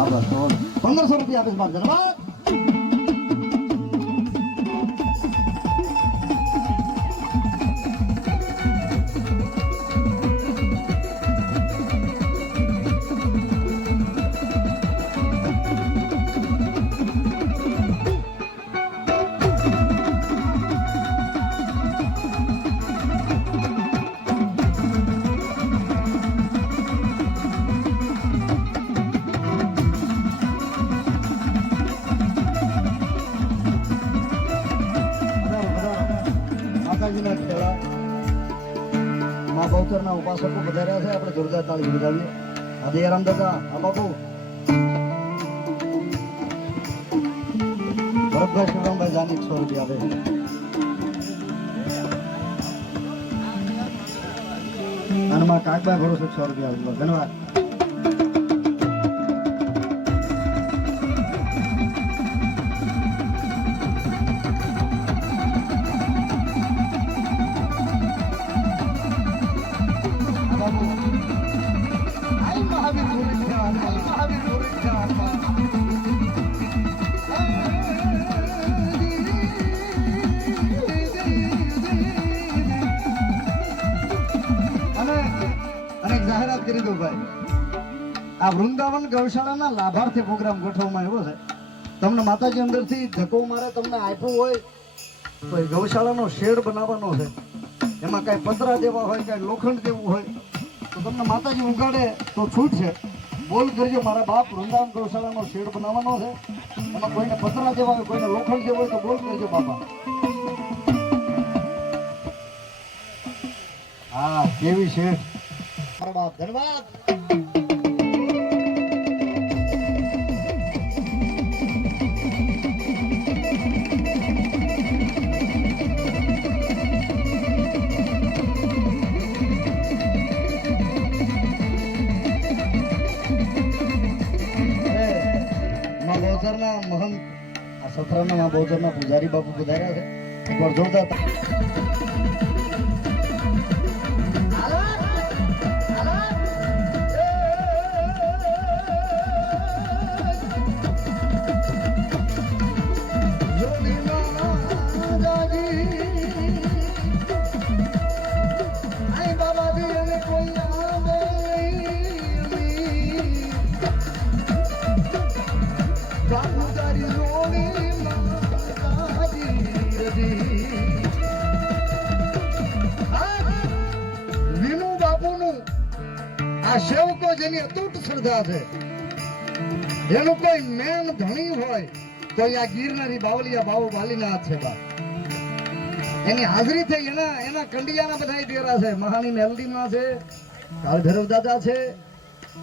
હા બસ તો 1500 રૂપિયા આપીશ મારા ધન્યવાદ. માતાજીના ખેડા મા બહુચરના ઉપાસકો વધાર્યા છે. આપણે જોરદાર તાળી બજાવીએ. આ દયારામ દાદા, આ બાપુ ભરતભાઈ શિવરામભાઈ જાની 100 રૂપિયા આપે. અને માં કાકભાઈ ભરોસે 100 રૂપિયા આપે. ધન્યવાદ. જાહેરાત કરી દઉં ભાઈ, આ વૃંદાવન ગૌશાળાના લાભાર્થી પ્રોગ્રામ ગોઠવવામાં આવ્યો છે. તમને માતાજી અંદરથી ધક્કો મારે તમને આપ્યું હોય તો એ ગૌશાળાનો શેડ બનાવવાનો છે. એમાં કાંઈ પતરા જેવા હોય, કાંઈ લોખંડ જેવું હોય તો તમને માતાજી ઉગાડે તો છૂટ છે. બોલ કરજો મારા બાપ, વૃંદાવન ગૌશાળાનો શેડ બનાવવાનો છે. એમાં કોઈને પતરા જેવા હોય, કોઈને લોખંડ જેવો હોય તો બોલ કરજો બાપા. હા, કેવી શેડ. ધન્યવાદ. બહુચરના મહંત, આ સત્રના બહુચરના પૂજારી બાપુ પધાર્યા છે. એકવાર જોરદાર આ સેવકો જેની અતૂટ શ્રદ્ધા છે, એનું કોઈ મેન ધણી હોય તો આ ગિરનારી બાવલિયા બાવો બાલીનાથ છે બા. એની હાજરી થઈ. એના કંડિયાના બધા ડેરા છે. મહાની મેલડીમાં છે, કાળભૈરવ દાદા છે.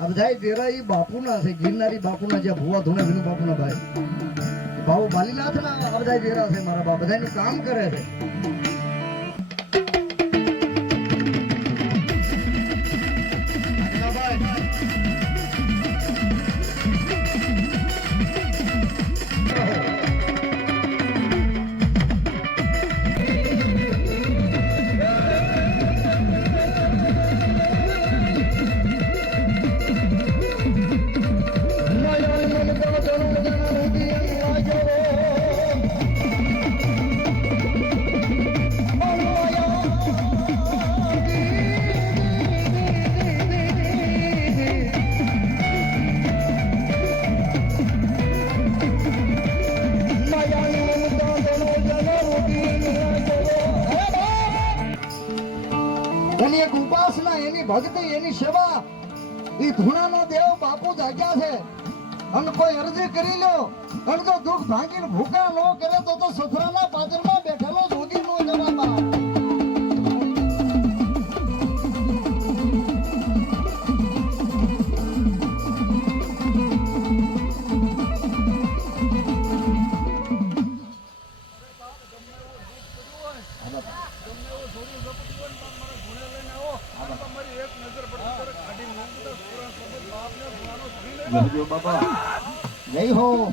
આ બધા ડેરા એ બાપુના છે, ગિરનારી બાપુના, જ્યાં ભુવા ધૂણે વિનુ બાપુના ભાઈ બાવો બાલીનાથના આ બધા ડેરા છે મારા બા. બધાનું કામ કરે છે. એની એક ઉપાસના, એની ભક્તિ, એની સેવા, એ ધૂણાનો દેવ બાપુ જાગ્યા છે. અને કોઈ અરજી કરી લો અને જો દુઃખ ભાંગીને ભૂકા ન કરે તો સથરાના પાદરમાં બેઠેલો જોગી નો જવાબ. બાબા જય હો.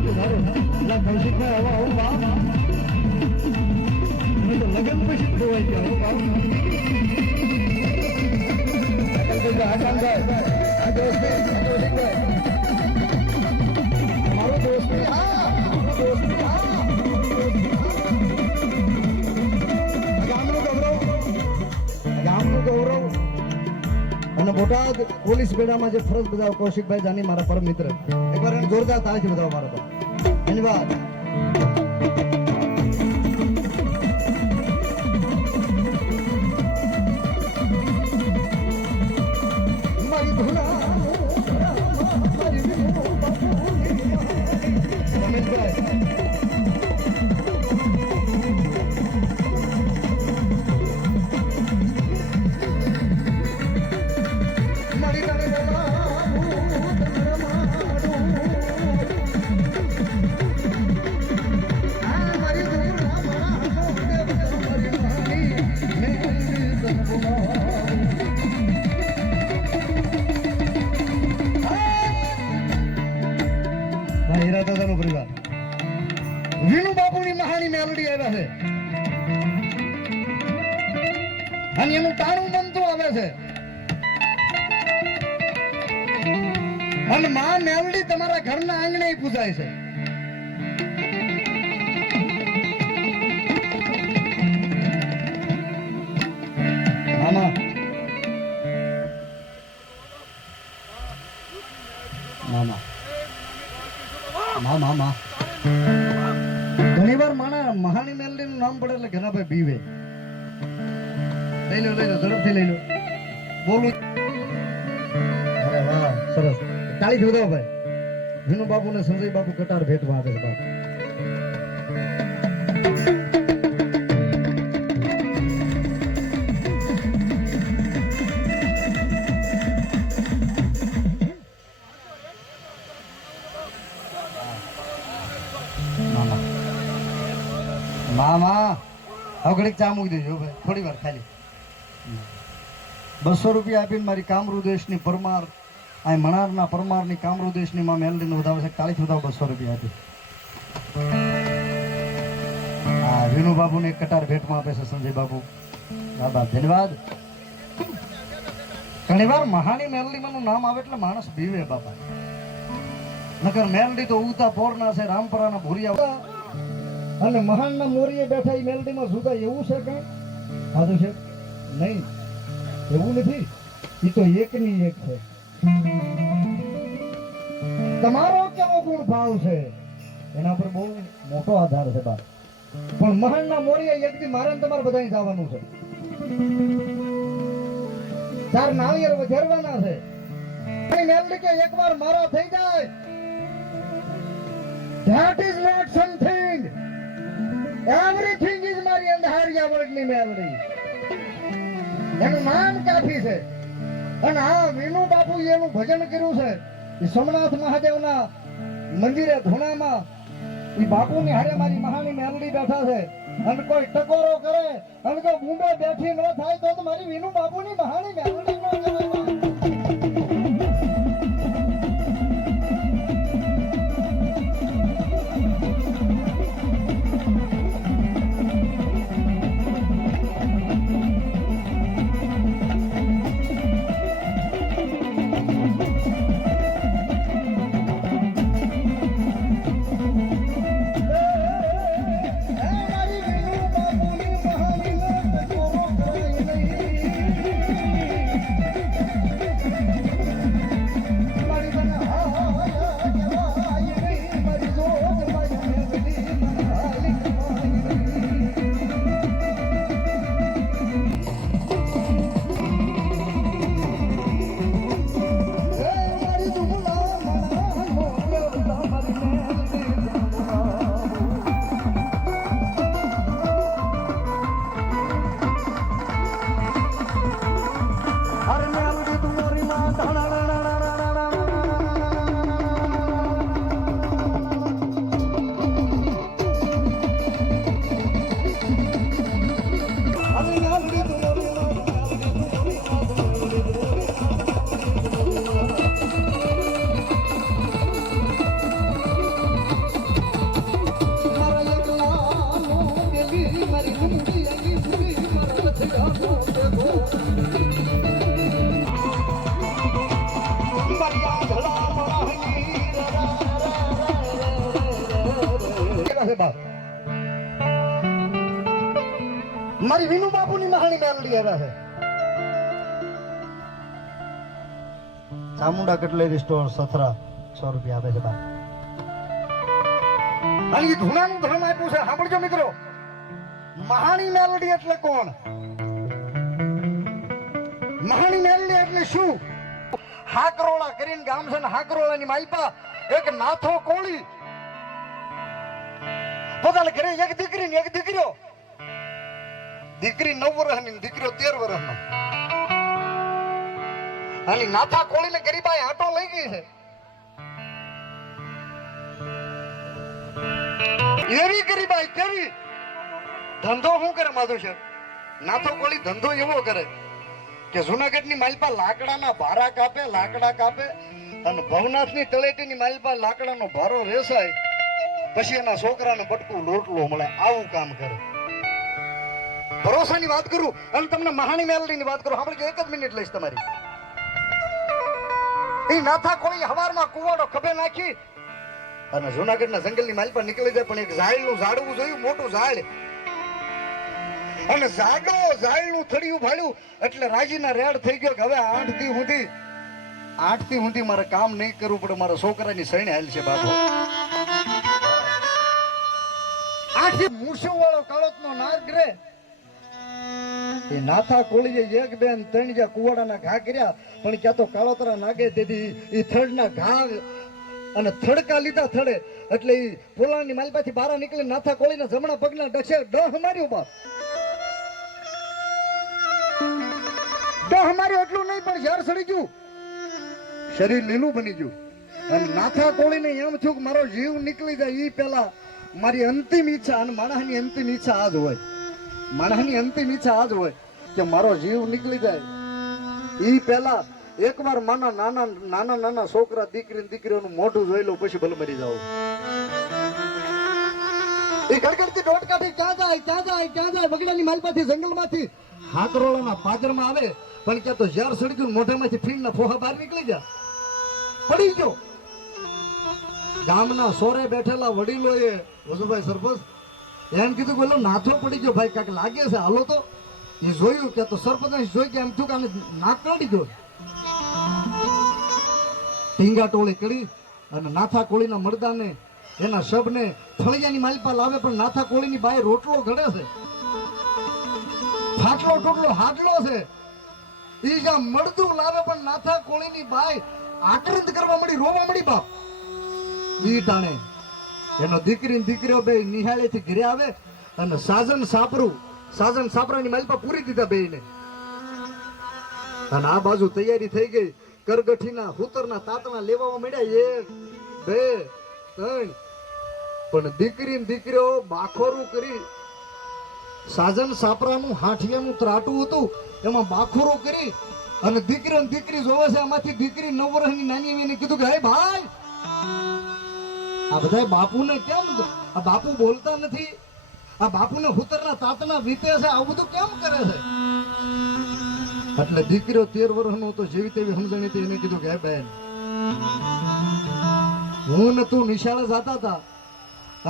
મોટું સારું એટલે કૌશિકભાઈ હવે આવું બાપ મેં તો લગ્ન પછી ખોવાઈ ગયા આ દોસ્તી મારો દોસ્તી ગામનું ગૌરવ અને બોટાદ પોલીસ બેડામાં જે ફરજ બજાવ કૌશિકભાઈ જાની મારા પરમ મિત્ર એકવાર એને જોરદાર તાળીથી બતાવો મારો તો ધન્યવાદ મારી ધુના રમેશભાઈ પરિવાર વિનુ બાપુની મહાની મેલડી આવ્યા છે અને એનું તાણું બનતું આવે છે અને માં મેલડી તમારા ઘરના આંગણે પૂજાય છે મામા મામા મામા ઘણી વાર માણા મહાની મેલડી નું નામ પડે એટલે ઘણા ભાઈ બીવે લઈ લો ઝડપથી લઈ લો બોલું અરે વાહ સરસ તાળી જોડો ભાઈ વિનુ બાપુ ને સંજય બાપુ કટાર ભેટમાં આપે છે બાપુ મામા હવે ઘડીક ચા મૂકી દેજો ભાઈ થોડી વાર ખાલી 200 રૂપિયા આપીને મારી કામરૂ દેશની પરમાર આ મણારના પરમારની કામરૂ દેશની માં મેલડીને વધાવે છે 40 વધાવ 200 રૂપિયા આપી હા વિનુ બાપુને એક કટાર ભેટમાં આપે છે સંજય બાપુ દાદા ધન્યવાદ ઘણી વાર મહાની મેલડીમાં નામ આવે એટલે માણસ બીવે બાપા નકર મેલડી તો ઉતા પોરના છે રામપરાના ભૂરિયા અને મહાનના મોરીએ બેઠા એ મેલડીમાં સુધા એવું છે કે સાધુ છે નહીં એવું નથી એ તો એકની એક છે તમારો કેવો ગુણ ભાવ છે એના પર બહુ મોટો આધાર છે બાપ પણ મહાનના મોરીએ એકથી મારે તમારે બધાને જવાનું છે 4 નાળિયેર વધારવાના છે મેલડી કે એકવાર મારા થઈ જાય that is not something everything is મારી અંધારિયા વર્ગની મેલડી એનું નામ કાફી છે અને આ વિનુ બાપુ એનું ભજન કર્યું છે એ સોમનાથ મહાદેવના મંદિરે ધૂણામાં એ બાપુની હારે મારી મહાની મેલડી બેઠા છે અને કોઈ ટકોરો કરે અને કોઈ બૂંબે બેઠી ન થાય તો મારી વિનુ બાપુની મહાની મેલડી ન કહેવાય આવ્યા છે બાપ. મારી વિનુ બાપુની મહાણી મેલડી આવ્યા છે. ચામુંડા કટલેરી સ્ટોર સથરા 100 રૂપિયા આપે છે બાપ. અને એ ધૂણાનું ધર્મ આપ્યું છે. સાંભળજો મિત્રો, મહાણી મેલડી એટલે કોણ? મહાણી મેલડી એટલે શું? હાકરોળા કરીને ગામ છે ને, હાકરોળાની માલપા એક નાથો કોળી પોતાના ઘરે એક દીકરી ને એક દીકરીઓ. દીકરી 9 વર્ષની, દીકરીઓ 13 વર્ષનો. અને નાથા કોળીને ગરીબાઈ આટો લઈ ગઈ છે. એવી ગરીબાઈ કેવી? ધંધો શું કરે માધુશર? નાથો કોળી ધંધો એવો કરે કે જુનાગઢની માલપા લાકડાના ભારા કાપે, લાકડા કાપે, અને ભવનાથની તળેટીની માલપા લાકડાનો ભારો વેચાય, પછી એના છોકરાને બટકું લોટલો મળે. આવું કામ કરે. ભરોસાની વાત કરું અને તમને મહાણી મેલડીની વાત કરું. સાંભળજો, 1 જ મિનિટ લઈશ તમારી. એ નાથા કોળી હવારમાં કુવાડો ખભે નાખી અને જુનાગઢના જંગલની માલપા નીકળી જાય, પણ એક ઝાડનું ઝાડવું જોયું, મોટું ઝાડ, અને ઝાડનું થડિયું ભાળ્યું એટલે રાજીના રેડ થઈ ગયો કે હવે 8 દી સુધી મારે કામ નહીં કરવું પડે, મારા છોકરાની સૈણે હાલ છે બાપુ. 8 મૂછો વાળો કાળોતનો નાગ રે. એ નાથા કોળીએ 1 2 3 જ્યાં કુવાડાના ઘા કર્યા, પણ ક્યાં તો કાળોતરા નાગે તેથી એ થડના ઘા અને થડકા લીધા થડે એટલે એ પોલાની માલપાથી બહાર નીકળી નાથા કોળીના જમણા પગના ડછે ડહ માર્યો બાપ. ડહ માર્યો એટલું નહીં, પણ ઝાર સડી ગયું, શરીર લીલું બની ગયું. અને નાથા કોળીને એમ થયું કે મારો જીવ નીકળી જાય એ પહેલા મારી અંતિમ ઈચ્છા, અને માણસની અંતિમ ઈચ્છા આ જ હોય, માણસની અંતિમ ઈચ્છા આ જ હોય કે મારો જીવ નીકળી જાય એ પહેલા એકવાર માના નાના છોકરા દીકરીઓનું મોઢું જોઈ લઉં, પછી ભલે મરી જાવ. એ ગડગડતી ડોટકાથી ક્યાં જાય બગડાની માલપાથી જંગલમાંથી હાકરોળાના પાદરમાં આવે, પણ ક્યાં તો ઝાર સડી ગયું, મોઢામાંથી ફીણના ફોહા બહાર નીકળી ગયા, પડી ગયો. ગામના સોરે બેઠેલા વડીલોએ વજુભાઈ સરપંચ એમ કીધું બોલો નાથો પડી ગયો ભાઈ, કાંઈક લાગે છે, હાલો તો. એ જોયું કે તો સરપંચ જોઈ કે એમ થયું કે આને નાક કાઢી ગયો. ઢીંગા ટોળી કરી અને નાથા કોળીના મરદાને એના શબને થળિયાની માલપા લાવે, પણ નાથા કોળીની બાય રોટલો ઘડે છે, ફાટલો ટોટલો હાડલો છે. ઈ જ્યાં મળદું લાવે, પણ નાથા કોળીની બાય આક્રંદ કરવા મળી, રોવા મળી બાપ. ઈ ટાણે એનો દીકરીઓ બે નિહાળેથી ઘરે આવે અને સાજન સાપરાની માલપા પૂરી દીધા બેયને. અને આ બાજુ તૈયારી થઈ ગઈ, કરગઠીના હુતરના તાતણા લેવા મળ્યા, 1 2 3. પણ દીકરીઓ બાખોરું કરી, સાજન સાપરાનું હાઠિયાનું ત્રાટું હતું એમાં બાખોરો કરી અને દીકરી જોવે છે. એમાંથી દીકરી 9 વર્ષની નાની એને કીધું કે હે ભાઈ, આ બધા બાપુને કેમ, આ બાપુ બોલતા નથી, આ બાપુને હુતરના તાતના વીતે છે, આવું બધું કેમ કરે છે? એટલે દીકરીઓ 13 વર્ષનો તો જેવી તેવી સમજણી હતી, એને કીધું કે હે બેન, હું ને તું નિશાળે જતા હતા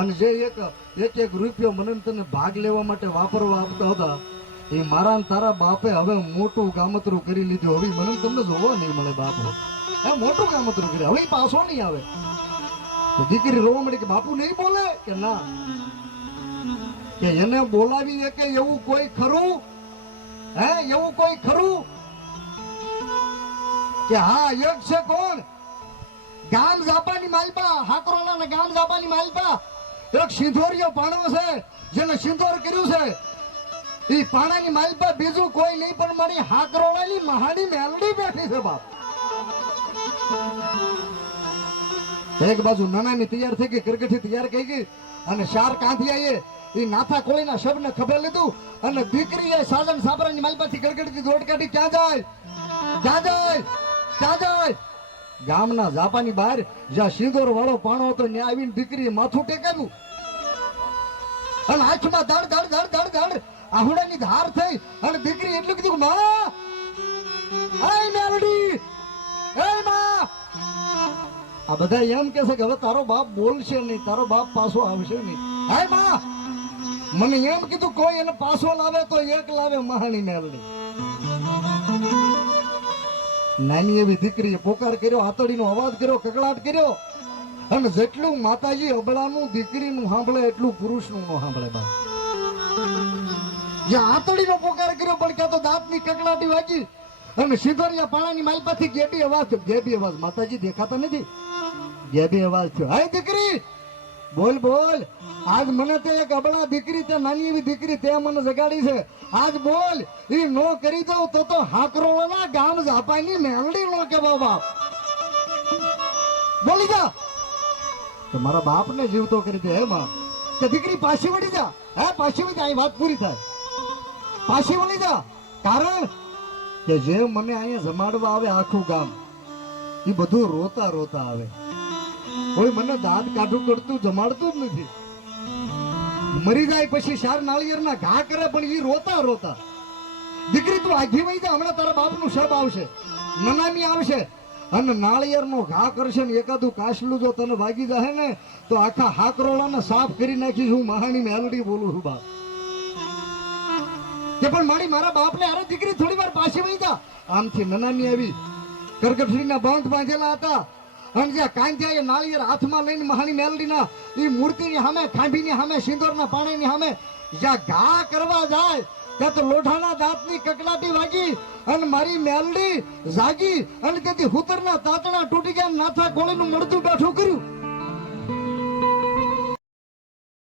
અને જે એક રૂપિયો મને તને ભાગ લેવા માટે વાપરવા આપતા હતા, એ મારા ને તારા બાપે હવે મોટું ગામતરું કરી લીધું. હવે મને તમને જોવા નહીં મળે બાપો, એ મોટું ગામતરું કરી, હવે પાછો નહીં આવે. તો દીકરી રોવા મળી કે બાપુ નહીં બોલે કે ના, કે એને બોલાવી કે એવું કોઈ ખરું? એવું કોઈ ખરું? કે હા, એક છે. કોણ? ગામ જાપાની માલપા, હાકરોલાના ગામ જાપાની માલપા એક સિંધોરિયો પાણો છે, જેને સિંધોર કર્યું છે. એ પાણાની માલપા બીજું કોઈ નહીં, પણ મારી હાકરોલાની મહાણી મેલડી બેઠી છે બાપ. એક બાજુ નાનાની તૈયાર થઈ ગઈ, કરગઠી તૈયાર થઈ ગઈ, અને 4 કાંધિયાએ એ નાથા કોળીના શબને ખભે લીધું, અને દીકરીએ સાજન સાપરાની માલપાથી ગડગડતી દોડ કાઢી. ક્યાં જાય? ગામના જાપાની બહાર જ્યાં સિંદોર વાળો પાણો હતો ત્યાં આવીને દીકરીએ માથું ટેકેલું અને આંખમાં ધડ આહુડાની ધાર થઈ, અને દીકરી એટલું કીધું, માં, આય મેલડી, એ માં. આ બધા એમ કે છે કે હવે તારો બાપ બોલશે નહીં, તારો બાપ પાછો આવશે નહીં. હે બા મને એમ કીધું કોઈ એને પાછો લાવે તો એક લાવે મહાણી મેલડી. નાની એવી દીકરીએ પોકાર કર્યો, આતડીનો અવાજ કર્યો, કકળાટ કર્યો, અને જેટલું માતાજી અબળાનું દીકરીનું સાંભળે એટલું પુરુષનું ન સાંભળે બા. જે આતડીનો પોકાર કર્યો પણ ક્યાં તો દાંતની કકળાટી વાગી અને સિંધોરિયા પાણાની માલપાથી ગેબી અવાજ માતાજી દેખાતા નથી, ગેબી અવાજ થયો. હાય દીકરી બોલ બોલ, આજ મને તે એક અબળા દીકરી, તે નાની એવી દીકરી તે મને જગાડી છે, આજ બોલ, ઈ નો કરી દઉં તો હાકરોના ગામ ઝાપાની મેલડી નો કે બાપ. બોલી જા તો મારા બાપને જીવતો કરી દે. હે માં કે દીકરી પાછી વળી જા, હે પાછી વળી જા, અહીં વાત પૂરી થાય, પાછી વળી જા. કારણ કે જે મને અહીંયા જમાડવા આવે આખું ગામ એ બધું રોતા રોતા આવે, કોઈ મને દાંત કાઢું કરતું જમાડતું જ નથી. મરી જાય પછી ચાર નાળિયેરના ઘા કરે પણ એ રોતા રોતા. દીકરી તું આઘી વઈ જા, હમણાં તારા બાપનું શબ આવશે, નનામી આવશે અને નાળિયેરનો ઘા કરશે ને એકાદું કાસલું જો તને વાગી જાય ને તો આખા હાકરોળાને સાફ કરી નાખીશ. હું મહાણી મેલડી બોલું છું બાપ. કે પણ મારા બાપને અરે દીકરી થોડી વાર પાછી વઈ જા. આમથી નનામી આવી, કરકટરીના બંધ બાંધેલા હતા અને જ્યાં કાંધ્યા એ નાળિયેર હાથમાં લઈને મહાણી મેલડીના એ મૂર્તિની સામે, ખાંભીની સામે, સિંદોરના પાણીની સામે જ્યાં ઘા કરવા જાય ત્યાં તો લોઢાના દાંતની કકડાટી વાગી અને મારી મેલડી જાગી અને તેથી હુતરના તાતણા તૂટી ગયા, નાથા ગોળીનું મળતું બેઠું કર્યું.